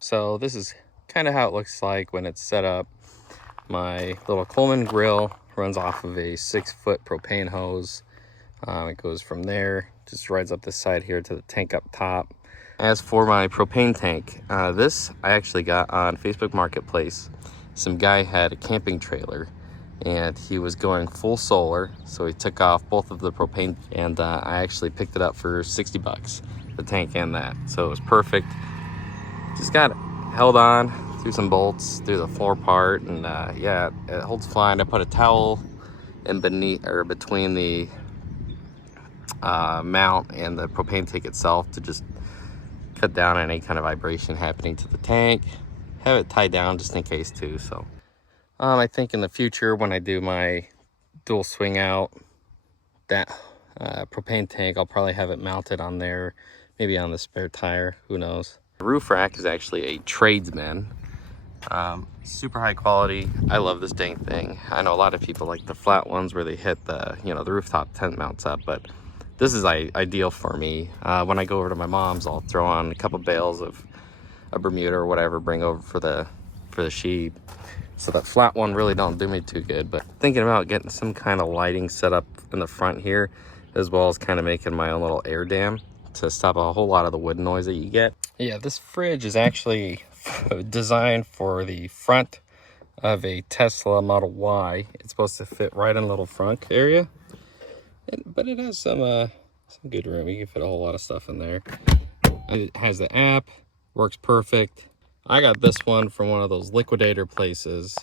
So this is kind of how it looks like when it's set up. My little Coleman grill runs off of a 6-foot propane hose. It goes from there, just rides up this side here to the tank up top. As for my propane tank, this I actually got on Facebook Marketplace. Some guy had a camping trailer and he was going full solar, so he took off both of the propane, and I actually picked it up for 60 bucks, the tank and that. So it was perfect. Just got held on through some bolts through the floor part, and yeah, it holds fine. I put a towel in between the mount and the propane tank itself to just cut down on any kind of vibration happening to the tank. Have it tied down just in case too. So I think in the future when I do my dual swing out, that propane tank, I'll probably have it mounted on there, maybe on the spare tire, who knows. The roof rack is actually a tradesman. Super high quality. I love this dang thing. I know a lot of people like the flat ones where they hit the, the rooftop tent mounts up, but this is ideal for me. When I go over to my mom's, I'll throw on a couple bales of a Bermuda or whatever, bring over for the sheet. So that flat one really don't do me too good, but thinking about getting some kind of lighting set up in the front here, as well as kind of making my own little air dam to stop a whole lot of the wood noise that you get. Yeah, this fridge is actually designed for the front of a Tesla Model Y. It's supposed to fit right in the little front area, but it has some good room. You can fit a whole lot of stuff in there. It has the app, works perfect. I got this one from one of those liquidator places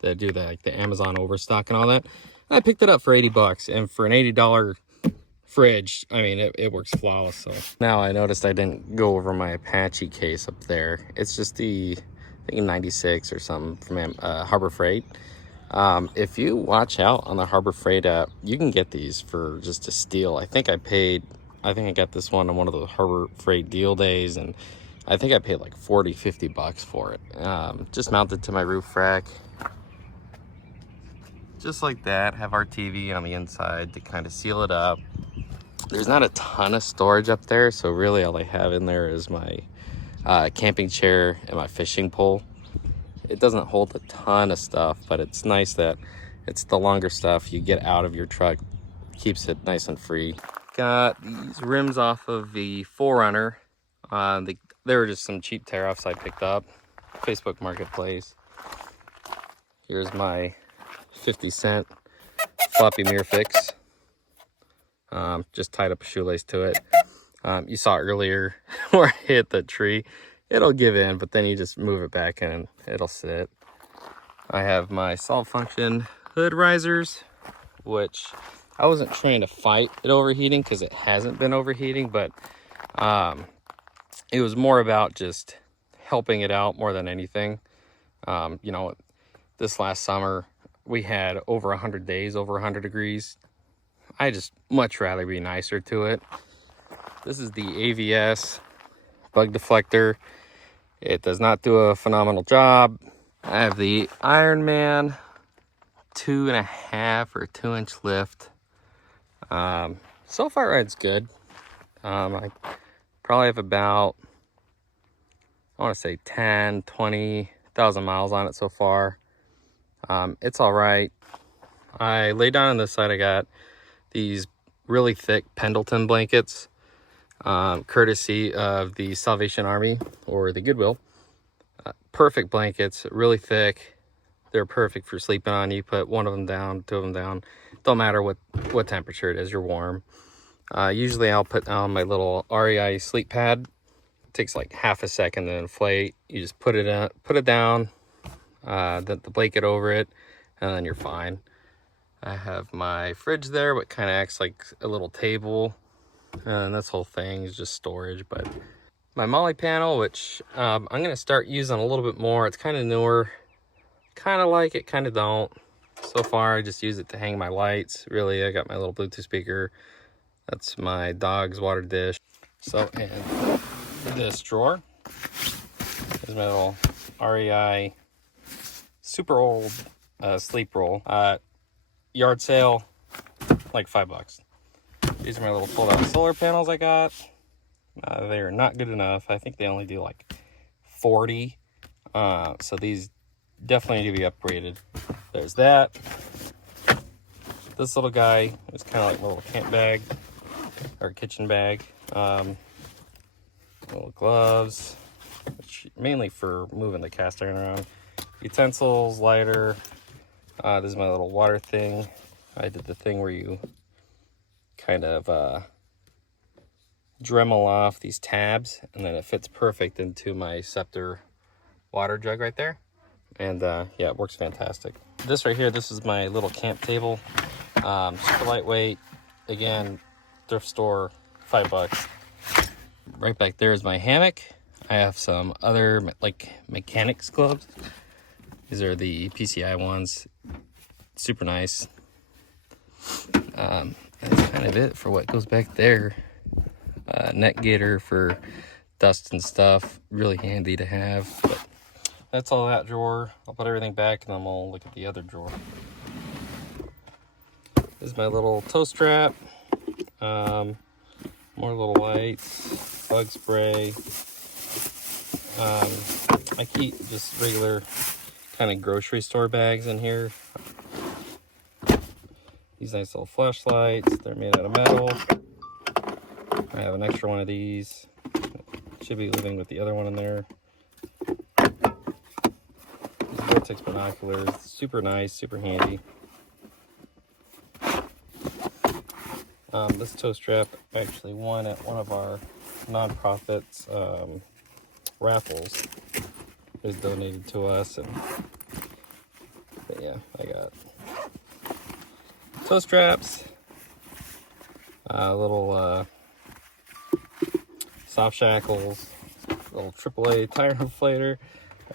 that do like the Amazon overstock and all that. I picked it up for 80 bucks, and for an $80 fridge, I mean, it works flawless. So now I noticed I didn't go over my Apache case up there. It's just the, I think 96 or something from Harbor Freight. If you watch out on the Harbor Freight app, you can get these for just a steal. I think I got this one on one of the Harbor Freight deal days, and I think I paid like 40-50 bucks for it. Just mounted to my roof rack, just like that. Have our TV on the inside to kind of seal it up. There's not a ton of storage up there, so really all I have in there is my camping chair and my fishing pole. It doesn't hold a ton of stuff, but it's nice that it's the longer stuff you get out of your truck, keeps it nice and free. Got these rims off of the 4Runner. They were just some cheap tear-offs I picked up. Facebook Marketplace. Here's my 50-cent floppy mirror fix. Just tied up a shoelace to it. You saw earlier where I hit the tree. It'll give in, but then you just move it back and it'll sit. I have my solve function hood risers, which I wasn't trying to fight it overheating because it hasn't been overheating, but it was more about just helping it out more than anything. This last summer we had over 100 days, over 100 degrees. I just much rather be nicer to it. This is the AVS bug deflector. It does not do a phenomenal job. I have the Ironman 2.5 or 2-inch lift. So far rides good. I probably have about, I want to say 20,000 miles on it so far. It's all right. I lay down on this side. I got these really thick Pendleton blankets, courtesy of the Salvation Army or the Goodwill. Perfect blankets, really thick. They're perfect for sleeping on. You put one of them down, two of them down. Don't matter what temperature it is, you're warm. Usually I'll put on my little REI sleep pad. It takes like half a second to inflate. You just put it down, the blanket over it, and then you're fine. I have my fridge there, what kind of acts like a little table, and this whole thing is just storage. But my Molly panel, which I'm going to start using a little bit more. It's kind of newer. Kind of like it, kind of don't. So far, I just use it to hang my lights. Really, I got my little Bluetooth speaker. That's my dog's water dish. So, in this drawer is my little REI super old sleep roll. Yard sale, like $5. These are my little fold-out solar panels I got. They are not good enough. I think they only do like 40. So these definitely need to be upgraded. There's that. This little guy is kind of like a little camp bag or kitchen bag. Little gloves, which mainly for moving the cast iron around. Utensils, lighter. This is my little water thing. I did the thing where you kind of Dremel off these tabs, and then it fits perfect into my Scepter water jug right there. And yeah, it works fantastic. This right here, this is my little camp table. Super lightweight. Again, thrift store, $5. Right back there is my hammock. I have some other like mechanics gloves. These are the PCI ones. Super nice. That's kind of it for what goes back there. Net gaiter for dust and stuff. Really handy to have. But that's all that drawer. I'll put everything back and then we'll look at the other drawer. This is my little toe strap. More little lights, bug spray. I keep just regular kind of grocery store bags in here. These nice little flashlights. They're made out of metal. I have an extra one of these. Should be living with the other one in there. These Vortex binoculars. Super nice, super handy. This toe strap actually won at one of our nonprofits raffles. It was donated to us, and but yeah, I got toe straps, little soft shackles, little AAA tire inflator,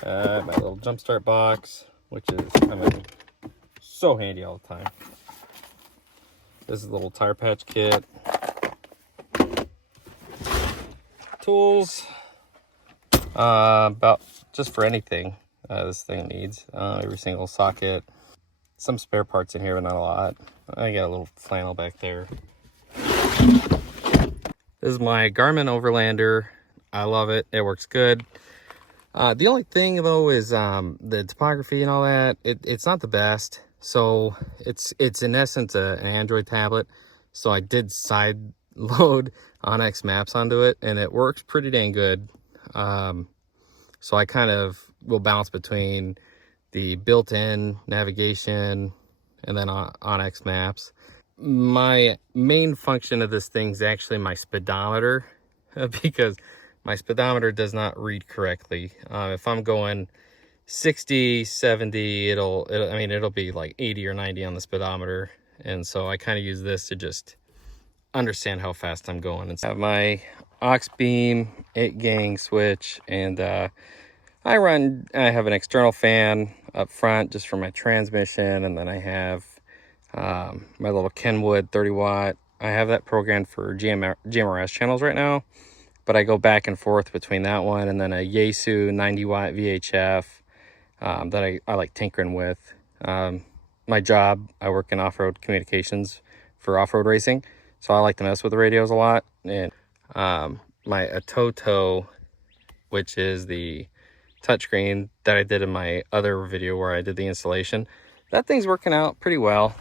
my little jump start box, which is, I mean, so handy all the time. This is a little tire patch kit. Tools. About just for anything this thing needs. Every single socket. Some spare parts in here, but not a lot. I got a little flannel back there. This is my Garmin Overlander. I love it. It works good. The only thing though is the topography and all that. It's not the best. So it's in essence an Android tablet. So I did side load Onyx Maps onto it, and it works pretty dang good. So I kind of will bounce between the built-in navigation and then Onyx Maps. My main function of this thing is actually my speedometer, because my speedometer does not read correctly. If I'm going 60, 70, it'll be like 80 or 90 on the speedometer. And so I kind of use this to just understand how fast I'm going. And so I have my aux beam 8-gang switch, and I have an external fan up front just for my transmission, and then I have my little Kenwood 30 watt. I have that programmed for GMRS channels right now, but I go back and forth between that one and then a Yaesu 90 watt VHF that I like tinkering with. My job, I work in off-road communications for off-road racing, so I like to mess with the radios a lot. And my Atoto, which is the touchscreen that I did in my other video where I did the installation, that thing's working out pretty well.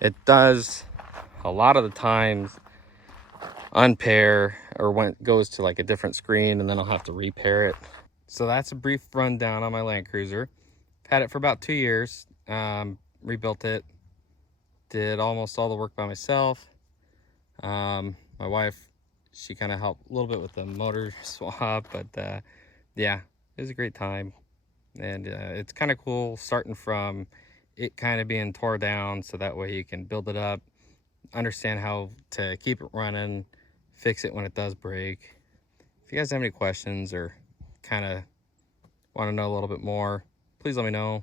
It does a lot of the times unpair, or when it goes to like a different screen, and then I'll have to repair it. So that's a brief rundown on my Land Cruiser. I've had it for about 2 years. Rebuilt it, did almost all the work by myself. My wife, she kind of helped a little bit with the motor swap, but yeah, it was a great time. And it's kind of cool starting from it kind of being tore down, so that way you can build it up, understand how to keep it running, fix it when it does break. If you guys have any questions or kind of want to know a little bit more, please let me know.